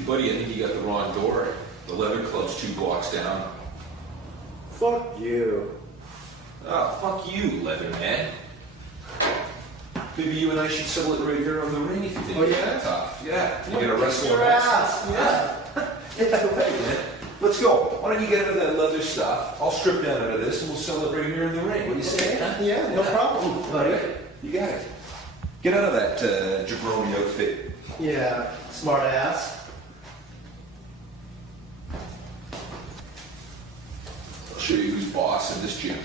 Hey, buddy, I think you got the wrong door. The leather club's 2 blocks down. Fuck you. Oh, fuck you, leather man. Maybe you and I should settle it right here on the ring if you think it's that tough. Yeah, you're gonna wrestle Your ass. Yeah. Yeah, okay, man. Let's go. Why don't you get out of that leather stuff? I'll strip down out of this and we'll settle it right here in the ring. What do you say? Huh? Yeah, no problem, buddy. You got it. Get out of that jabroni outfit. Yeah, smart ass. I'll show you who's boss in this gym.